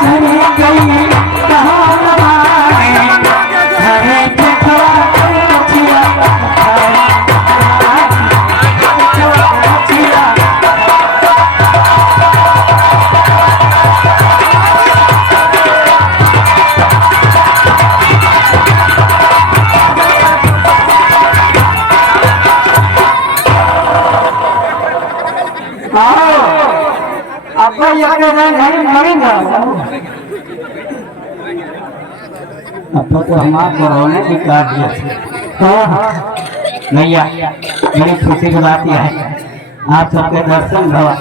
चली गई कहाँ रवाने हरे देखवा चिया अब तो हमारे कोरोना की काट दिया भैया। मेरी खुशी की बात यह है आप सबके दर्शन भवा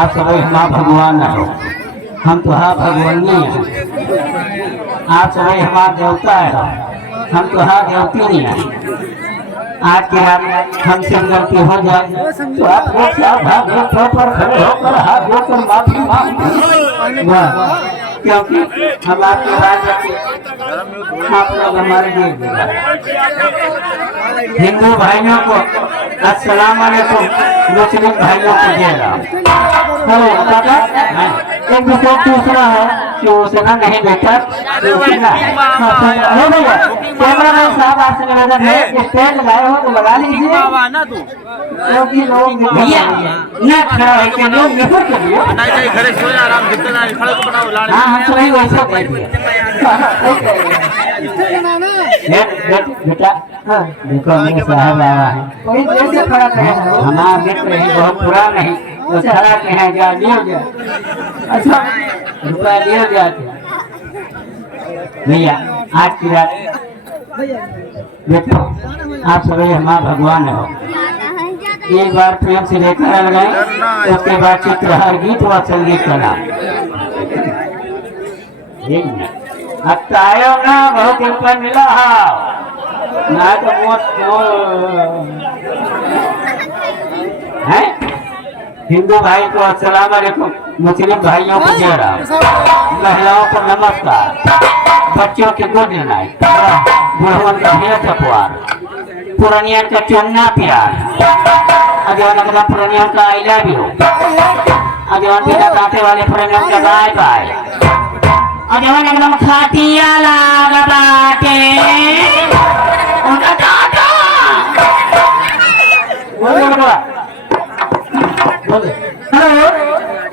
आप सब माँ भगवान हो हम तो हाँ भगवानी है आप सब हमारा देवता है हम तो हाँ देवती नहीं है। आज के रात हमसे गलती हो जाए तो आप लोग पर खड़े होकर हाथ धोकर माफी मांगो क्योंकि हम आपके राज आप लोग हमारे लिए हिंदू भाइयों को अस्सलाम वालेकुम मुस्लिम भाइयों को जय राम। एक विषय दूसरा है कि उसना नहीं बेटा अरे भैया कैमरा मैन साहब आपसे निवेदन है स्टैंड लगाए हो तो लगा लीजिए क्योंकि लोग भैया न खड़ा है कि लोग निकल करिए हाँ हम तो नहीं वैसा बेटा देखो मेरे साहब आया है कोई देर से खड़ा है हमारा मित्र है बहुत पुराना नहीं तो खड़ा के हैं जा लियो जा अच्छा रुपया लियो जाते भैया आज की रात देखो आप सभी हमारा भगवान हो एक बार प्रेम से लेकर लगाए उसके बाद चित्रहार गीत व संगीत का नाम अब आयो ना बहुत दिन पर मिला ना तो है हिंदू भाई को अस्सलाम वालेकुम मुस्लिम भाइयों को जय राम महिलाओं को नमस्कार बच्चों के गुड नाइट बुढ़वन का भेड़ चपवार पुरानिया का चुन्ना प्यार अजवान का पुरानिया का आई लव यू अजवान बिना कांटे वाले पुरानिया का बाय बाय अजवान एकदम खातिया लाग बाटे उनका टाटा हेलो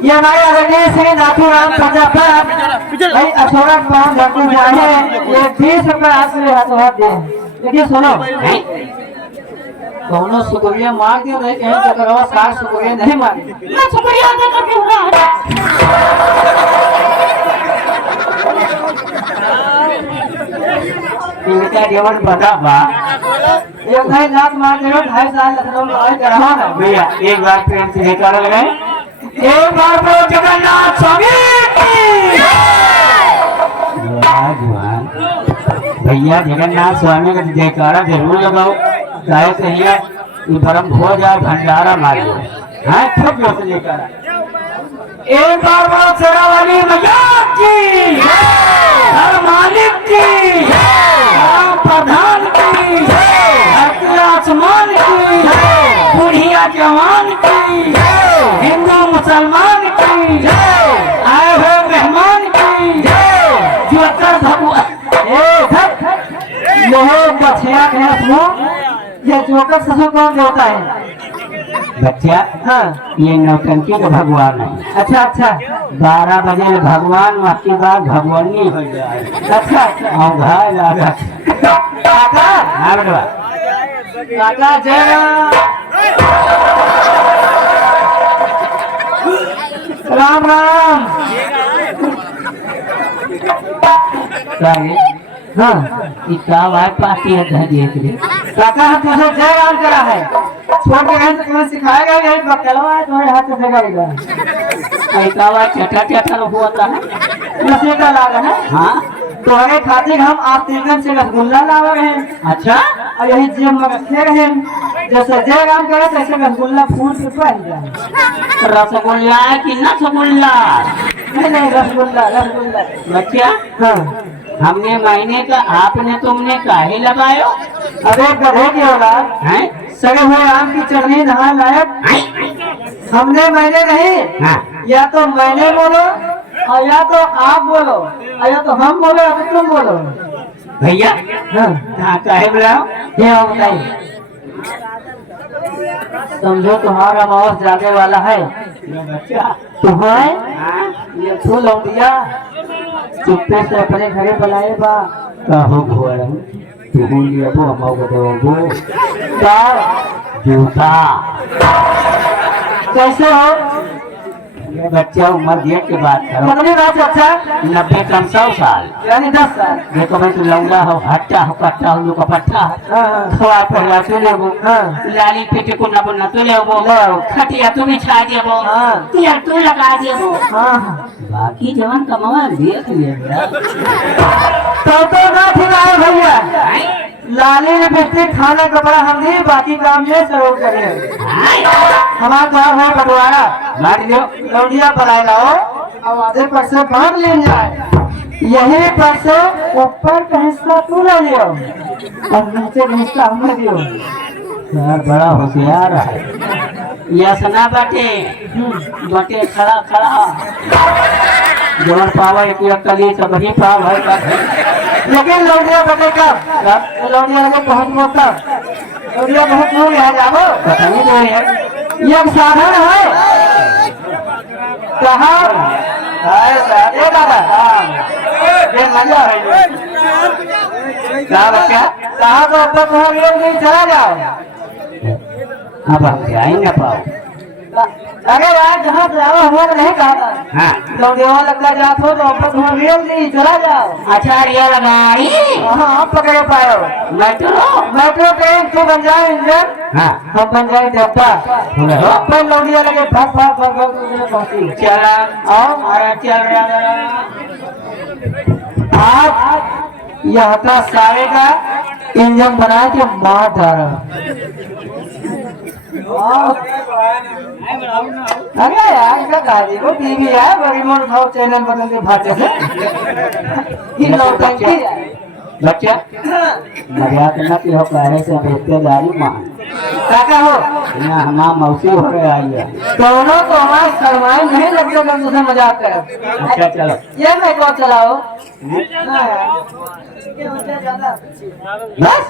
ये हमारे आदरणीय श्री नाथूराम प्रजापति भाई अशोक पान डॉक्टर जाने ये 20 रुपए आपसे हाथ दे देखिए सुनो कौनो शुक्रिया मार दिया नहीं कहीं तो करवा 60 शुक्रिया नहीं मारी मैं शुक्रिया अदा करके हुआ इनका जीवन बता बा एक भाई नाथ मार दे 2.5 साल लखनऊ में आए रहा है भैया एक बार प्रेम से लेकर लगाए एक बार बोलो जगन्नाथ स्वामी भैया जगन्नाथ स्वामी का जयकारा जरूर लगाओ चाहे कहिए धर्म हो जाए भंडारा मारियो है खूब जोर से जयकारा एक बार बोलो शेरावाली मैया की हर मालिक की प्रधान की आसमान की बुढ़िया जवान की हिंदू मुसलमान की आए हुए मेहमान की जोकर भगवान बच्चिया ये जोकर ससुर कौन होता है बच्चा हाँ ये नौटंकी का भगवान है अच्छा अच्छा 12 बजे भगवान आपकी बात भगवानी हो जाए अच्छा और घाय लगा काका जय राम राम हाँ इतना वाई पार्टी है देख रहे काका हम तुझे जय राम करा है छोटे हैं तो तुम्हें सिखाएगा यही बकलवा है तुम्हारे हाथ से देगा इतना वाई चटा चटा हुआ था नशे का लागा है हाँ तुम्हारे खातिर हम आप तीन से रसगुल्ला लावा हैं अच्छा और यही जेब में रखे रहे जैसे जय राम करे तैसे रसगुल्ला फूल से पहन जाए रसगुल्ला कि नसगुल्ला नहीं रसगुल्ला रसगुल्ला बच्चा हाँ हमने महीने का आपने तुमने काहे लगायो अरे गधे की औलाद हैं सगे हुए आम की चटनी नहाने लायक हमने मैंने नहीं हाँ। या तो मैंने बोलो या तो आप बोलो या तो हम बोलो या तो तुम बोलो। भैया हाँ काहे बुलाओ? ये आप बताइए। समझो तुम्हारा माउस जाने वाला है। बच्चा तुम्हें ये फूल लौटिया चुप्पे से अपने घरे बुलाए बा कहो घोड़ा तू लिया वो हम वो जूता कैसे हो? ये बच्चा उम्र देख के बात करो। कितनी बात अच्छा 90 कम 100 साल यानी 10 साल। देखो मैं तू लौंडा हो हट्टा हो कट्टा हो का पट्टा थोड़ा पहला तू ले वो लाली पीटे को ना बोलना तू ले वो खटिया तू बिछा दे वो तिया तू लगा दे वो बाकी जवान कमावा देख ले तो ना ठिकाए भैया लाली लिपस्टिक खाना कपड़ा हम दी बाकी काम ये जरूर करें। हमारा काम है बंटवारा मार लियो लौंडिया बनाए लाओ और आधे पैसे बांट ले जाए। यही पैसे ऊपर का हिस्सा तू ले लियो और नीचे का हिस्सा हमें दियो। यार बड़ा होशियार है यह सना बाटे बटे खड़ा खड़ा जोर पावा एक कली सब ही पाव है लेकिन लौंडिया बटे कब लौंडिया लगे बहुत मोटा लौंडिया बहुत दूर है जाओ पता नहीं दूर है ये साधन है कहाँ ये दादा ये मजा है क्या बच्चा कहाँ तो अब तक हम लोग नहीं चला जाओ। अब हम जाएंगे पाओ अरे यार जहाँ जाओ हमारे नहीं कहा था हाँ लौंडिया लगता जात हो तो अब तक हम लोग नहीं चला जाओ। आचार्य लगाई हाँ आप पकड़े पाए मेट्रो ट्रेन तू बन जाए इंजन हाँ हम बन जाए डब्बा अपन लौंडिया लगे भाग भाग भाग भाग पहुंची चला और चल रहा आप यह था सारे का इंजन बना के मार डाला। अरे यार क्या गाड़ी वो टीवी है रिमोट उठाओ चैनल बदल के भाते से ये नौटंकी बच्चा मजाक न की हो पहले से रिश्तेदारी मां काका हो ना हमारा मौसी हो रहा है दोनों को हमारे शर्माई नहीं लगते हम तुझसे मजाक कर। अच्छा चलो ये मैं को चलाओ बस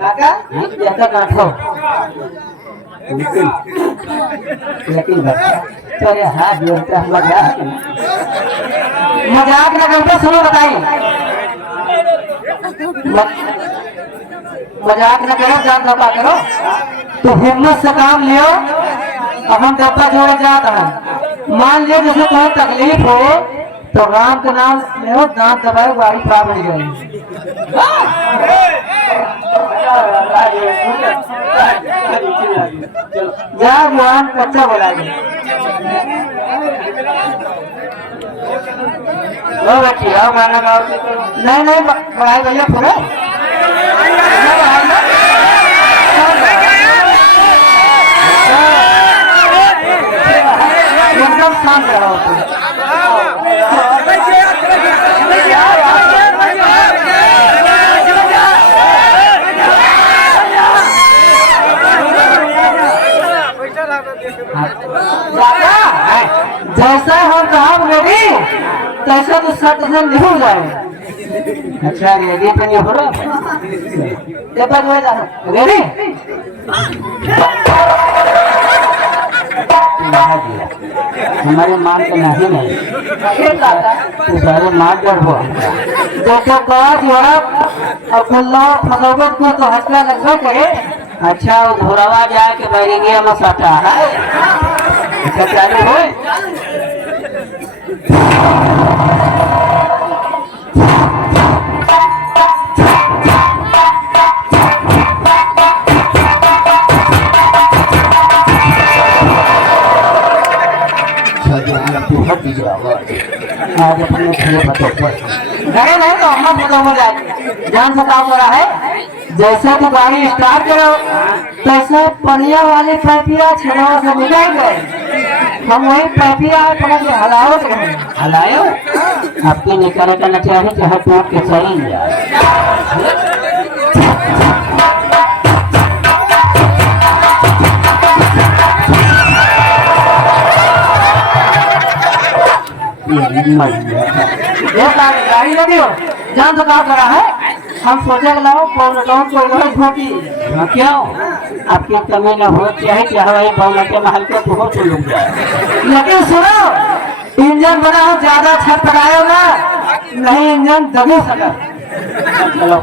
काका जैसा काटो लेकिन बच्चा तेरे हाथ जोड़ते हम मजाक न करके सुनो बताइए मजाक न करो जान धोखा करो तो हिम्मत से काम लियो और हम डब्बा जोड़े जाता है। मान लियो जैसे तुम्हें तकलीफ हो तो राम का नाम ले दांत दबाए गाड़ी पार बढ़ जाएगी। जा जुआन कच्चा बोला बच्ची आओ गाना गाओ नहीं पढ़ाई भैया पूरा एकदम शांत रहो जैसा हम काम रेडी तैसा तो शर्ट से नहीं हो जाए। अच्छा रेडी पे नहीं हो रहा रेडी हमारे मार के नहीं तू सारे मार डर हो देखो काज अल्लाह फगवत को तो हंसना लगभग करे। अच्छा वो धोरावा जाके बैरिंगिया में सटा है अच्छा चालू हो आज अपने नहीं तो हम जान सताव हो रहा है। जैसे तो गाड़ी स्टार्ट करो तैसे पनिया वाले पैपिया छेड़वा से मिलाई गए हम वही पैपिया पकड़ के हलाओ हलायो आपके निकाले का न चाहे चाहे टूट के चली जाए ये गाड़ी लगी हो जान तो क्या करा है हम सोचे कि लाओ कोई घोटी क्यों आपके कमी न हो चाहे क्या हवाई बाउला के महल के बहुत लोग लेकिन सुनो इंजन बना हो ज्यादा छटपटायो ना नहीं इंजन दबी सका चलो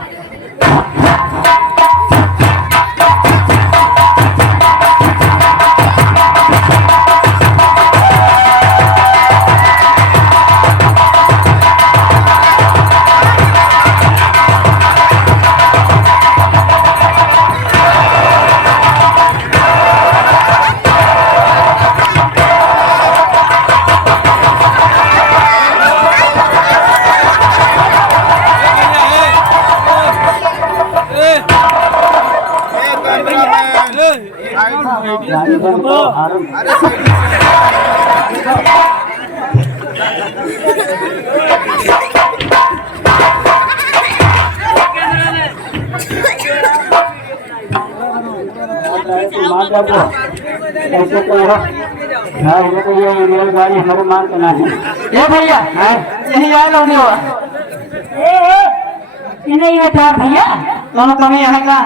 ऐसे तो हाँ ये तो ये रेलगाड़ी हमारे मान करना है ये भैया यही आए लोग नहीं हुआ ये नहीं होता भैया दोनों कमी है का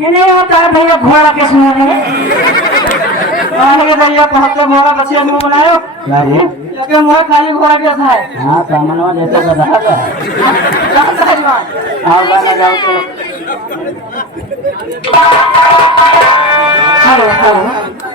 ये नहीं होता भैया घोड़ा के सुना रहे के भैया बहुत तो घोड़ा बच्चे मुंह बनायो क्या रे लेकिन मुंह खाली घोड़ा कैसा है हाँ सामनवा जैसे गधा है आओ गाना गाओ तो हेलो